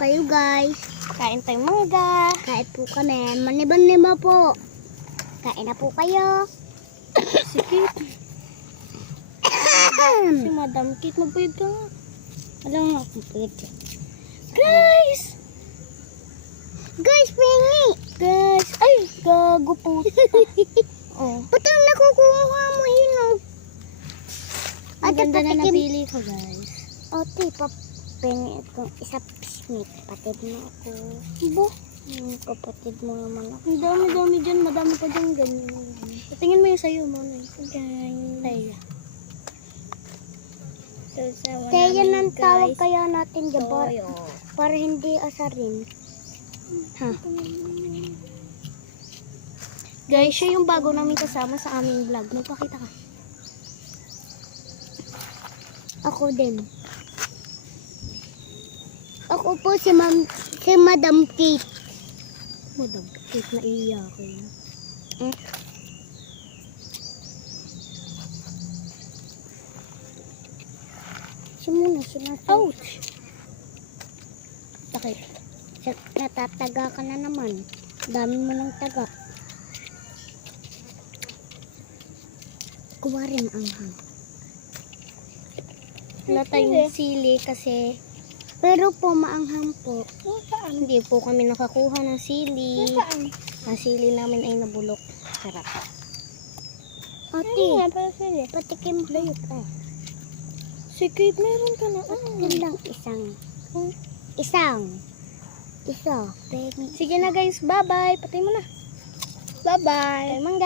kayo guys. Kain tayo mangga. Kain po kami. Maniban-niba po. Kain na po kayo. Sige. Si Madam Kate, magbayad ka nga. Alam nga kung pwede. Guys! Guys, pingi! Guys! Ay! Gago po. Oh. Ba't ang nakukuha mo hinog? Ang Ate, ganda na patikim. napili ko, guys. Ate, papingi itong isa pismit. Kapatid mo ako. Bo. Kapatid mo naman ako. Ang dami-dami dyan. Madami pa dyan ganyan. Tingin mo yung sayo, mama. Ay. Kaya nang tawag kaya natin dyan Toyo. para hindi asarin. Ha? Guys, siya yung bago namin kasama sa aming vlog. Magpakita ka. Ako din. Ako po si Madam Kate. Madam Kate, naiiyakin. Sino. Ouch! Bakit? Natataga ka na naman. Dami mo ng taga. Kuha rin ang hang. Wala tayong sili kasi Pero po, maanghang po. hindi po kami nakakuha ng sili. Ang sili namin ay nabulok. Sarap. Ate, patikim kayo ka. Si Kate, meron ka na. Yan lang isang. Isa. Sige na guys, bye-bye. Patay mo na. Bye-bye. Mangga.